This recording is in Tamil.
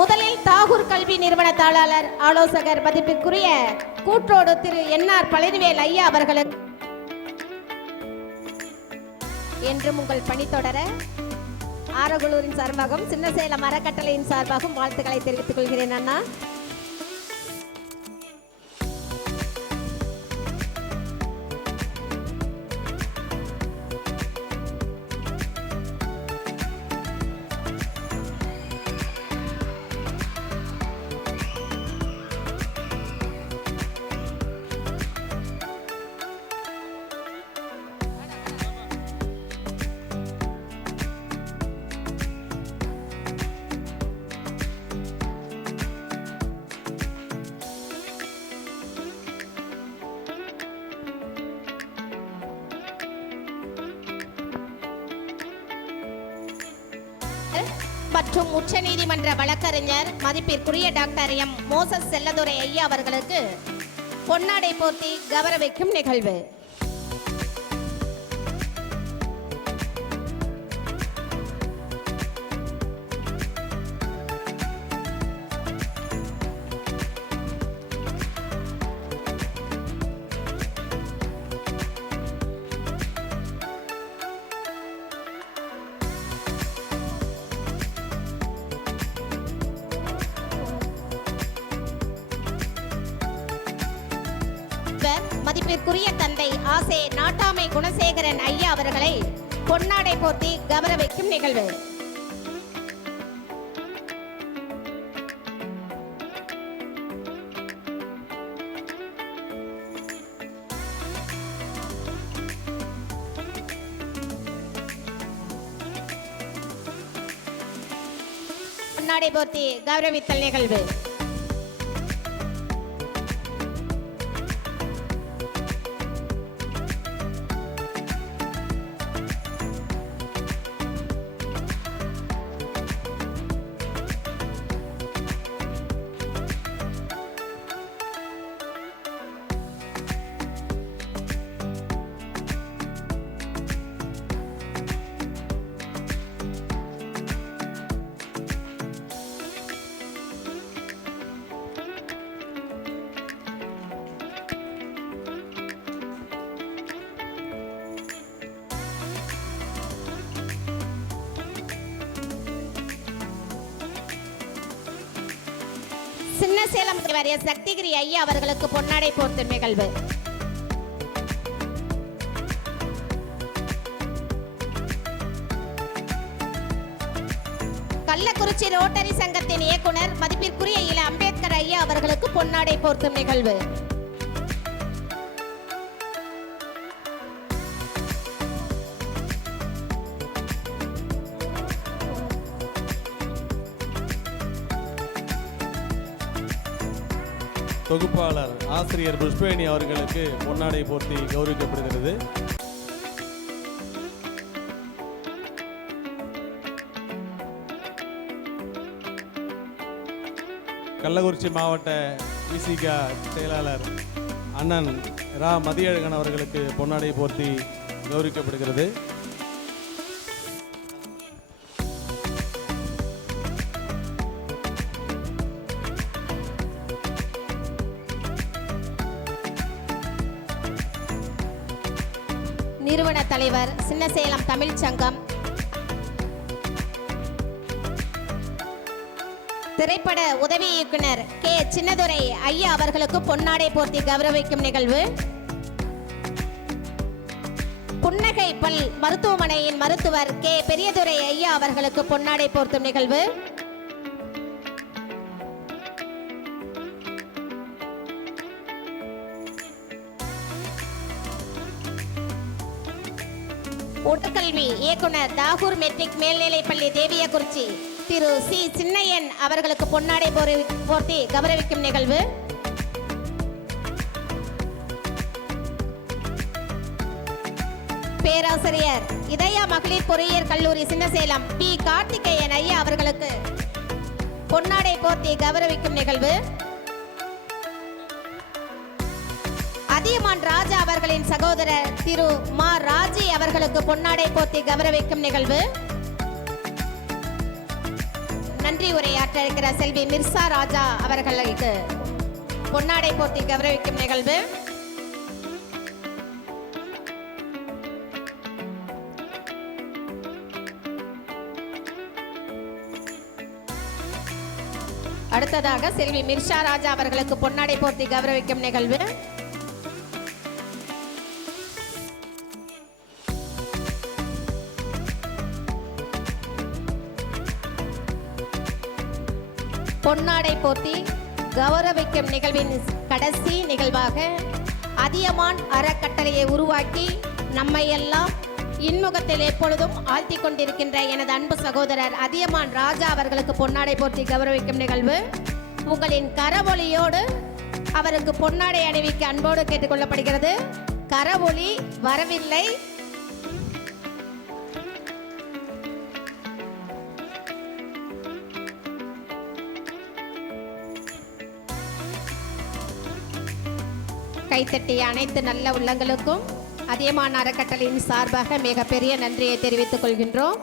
முதலில் தாகூர் கல்வி நிறுவன தாளாளர் ஆலோசகர் மதிப்பிற்குரிய கூற்றோடு திரு என்ஆர் பழனிவேல் ஐயா அவர்களுக்கு என்றும் உங்கள் பணி தொடர ஆரகுளூரின் சார்பாகவும் சின்னசேலம் அறக்கட்டளையின் சார்பாகவும் வாழ்த்துக்களை தெரிவித்துக் கொள்கிறேன் அண்ணா. மற்றும் உச்ச நீதிமன்ற வழக்கறிஞர் மதிப்பிற்குரிய டாக்டர் எம் மோசஸ் செல்லதுரை ஐயா அவர்களுக்கு பொன்னாடை போர்த்தி கௌரவிக்கும் நிகழ்வு. மதிப்பிற்குரிய தந்தை ஆசே நாட்டாமை குணசேகரன் ஐயா அவர்களை பொன்னாடை போர்த்தி கௌரவிக்கும் நிகழ்வு. பொன்னாடை போர்த்தி கௌரவித்தல் நிகழ்வு. சின்னசேலம் சக்திகிரி ஐயா அவர்களுக்கு பொன்னாடை போர்த்தும் நிகழ்வு. கள்ளக்குறிச்சி ரோட்டரி சங்கத்தின் இயக்குனர் மதிப்பிற்குரிய இள அம்பேத்கர் ஐயா அவர்களுக்கு பொன்னாடை போர்த்தும் நிகழ்வு. தொகுப்பாளர் ஆசிரியர் புஷ்பேணி அவர்களுக்கு பொன்னாடை போர்த்தி கௌரவிக்கப்படுகிறது. கள்ளக்குறிச்சி மாவட்ட விசிக செயலாளர் அண்ணன் ரா மதியழகன் அவர்களுக்கு பொன்னாடை போர்த்தி கௌரவிக்கப்படுகிறது. நிறுவன தலைவர் சின்னசேலம் தமிழ் சங்கம், திரைப்பட உதவி இயக்குனர் கே சின்னதுரை ஐயா அவர்களுக்கு பொன்னாடை போர்த்தி கௌரவிக்கும் நிகழ்வு. புன்னகை பல் மருத்துவமனையின் மருத்துவர் கே பெரியதுரை ஐயா அவர்களுக்கு பொன்னாடை போர்த்தும் நிகழ்வு. ஒட்டுக்கல்வி இயக்குனர் தாகூர் மெட்ரிக் மேல்நிலைப்பள்ளி தேவியகுறிச்சி திரு சி சின்னையன் அவர்களுக்கு பொன்னாடை போர்த்தி கௌரவிக்கும் நிகழ்வு. பேராசிரியர் இதயா மகளிர் பொறியியல் கல்லூரி சின்னசேலம் பி கார்த்திகேயன் ஐயா அவர்களுக்கு பொன்னாடை போர்த்தி கௌரவிக்கும் நிகழ்வு. அதியமான் ராஜா அவர்களின் சகோதரர் திரு மா ராஜி அவர்களுக்கு பொன்னாடை போர்த்தி கௌரவிக்கும் நிகழ்வு. நன்றி உரையாற்ற இருக்கிற செல்வி மிர்சா ராஜா அவர்களுக்கு பொன்னாடை போர்த்தி கௌரவிக்கும் நிகழ்வு. அடுத்ததாக செல்வி மிர்சா ராஜா அவர்களுக்கு பொன்னாடை போர்த்தி கௌரவிக்கும் நிகழ்வு. பொன்னாடை போர்த்தி கௌரவிக்கும் நிகழ்வின் கடைசி நிகழ்வாக அதியமான் அறக்கட்டளையை உருவாக்கி நம்மை எல்லாம் இன்முகத்தில் எப்பொழுதும் ஆழ்த்தி கொண்டிருக்கின்ற எனது அன்பு சகோதரர் அதியமான் ராஜா அவர்களுக்கு பொன்னாடை போர்த்தி கௌரவிக்கும் நிகழ்வு. உங்களின் கரவொலியோடு அவருக்கு பொன்னாடை அணிவிக்க அன்போடு கேட்டுக்கொள்ளப்படுகிறது. கரவொலி வரவில்லை. கைத்தட்டிய அனைத்து நல்ல உள்ளங்களுக்கும் அதியமான் அறக்கட்டளையின் சார்பாக மிகப்பெரிய நன்றியை தெரிவித்துக் கொள்கின்றோம்.